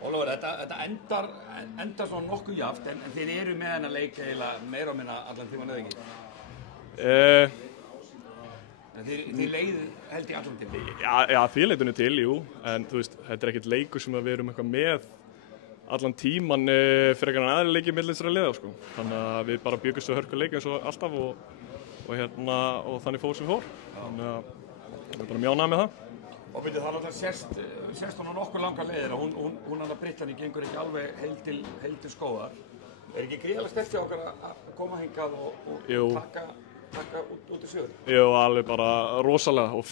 Ólafur, þetta endar svona nokkuð jafnt, en þið eru með hennar leik eiginlega meira og minna allan tímann eða ekki? Þið leiðið held í allan tímann? Já, því leitunni til, jú, en þú veist, þetta ekkert leikur sem við erum eitthvað með allan tímann fyrir en aðri leiki milli þessara liða, sko. Þannig að við bara bjögumst við hörku leik eins og alltaf og þannig fór sem fór. Þannig að við erum bara mjög ánægðir með það. Og byrju, það náttúrulega sést hún á nokkuð langa leiðir og hún hann að Brittany gengur ekki alveg heil til skóðar. Ekki gríðarlega sterkt hjá okkar að koma hingað og taka út í sögur? Jú, alveg bara rosalega og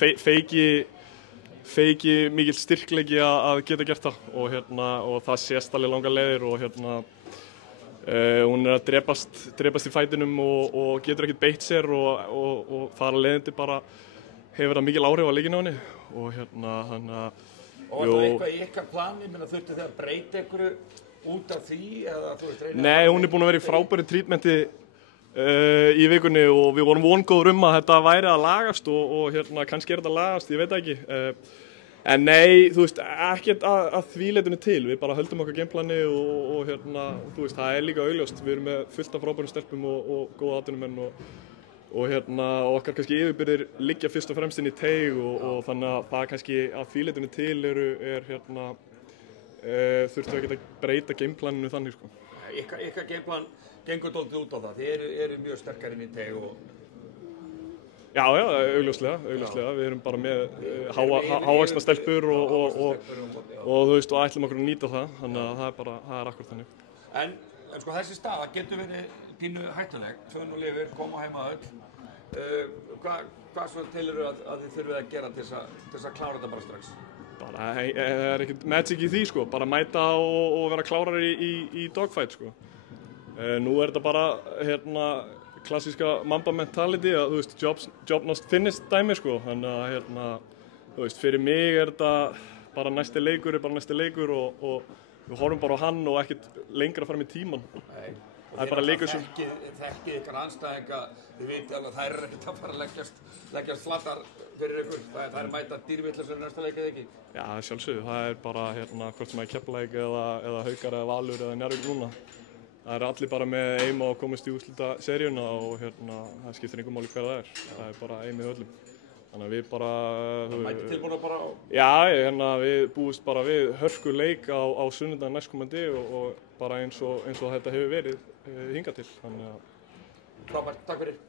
feiki mikill styrkleiki að geta gert það og það sést alveg langa leiðir og hún að drepast í fætinum og getur ekkert beitt sér og þar að leiðindi bara hefur það mikil áhrif á leikinu á henni og þannig að... Og var það eitthvað í ykkar plani, þurftu þið að breyta einhverju út af því eða þú veist reyna... Nei, hún búin að vera í frábæru trítmenti í vikunni og við vorum vongóður að þetta væri að lagast og kannski þetta að lagast, ég veit ekki. En nei, þú veist, ekkert að því leitunni til, við bara höldum okkar gameplani og þú veist, það líka augljóst, við erum með fullt af frábærum stelpum og góða atvinnumenn og okkar kannski yfirbyrðir liggja fyrst og fremst inn í teig og þannig að það kannski að því leitunni til þurftu ekki að breyta gameplaninu þannig, sko. Ykkar gameplan gengur dálítið út á það, þið eru mjög sterkar inn í teig og... Já, augljóslega, við erum bara með hávaxna stelpur og þú veist, og ætlum okkur að nýta það, þannig að það er akkurat þannig. En sko þessi staða getur verið pínu hættuleg, 2-0 yfir, koma heima öll. Hvað svo telurðu að þið þurfið að gera til þess að klára þetta bara strax? Bara, það er ekkert magic í því, sko, bara mæta og vera klárar í dogfight, sko. Nú er þetta bara, klassíska Mamba mentality að, þú veist, job not finished dæmi, sko, þannig að, þú veist, fyrir mig er þetta bara næsti leikur og við horfum bara á hann og ekkert lengra fram í tíman. Nei, og það er bara leikur sem... Þekkið ykkar andstæðinga, þið vitið alveg að þær eru ekkert að fara að leggjast flatar fyrir ykkur. Það er mæta dýrvillisur næsta leik eða ekki? Já, sjálfsögðu, það er bara, hvort sem er Keflavík eða Haukar eða Valur eða Njarðvík núna. Það er allir bara með aim á að komast í úrslita seríuna og það skiptir engu máli hver það er. Það er bara aimið öllum. Þannig að við bara... Það mæti tilbúna bara á... Já, við búist bara við hörku leik á sunnudaginn næstkomandi og bara eins og þetta hefur verið hingað til. Þannig að... Frábært, takk fyrir.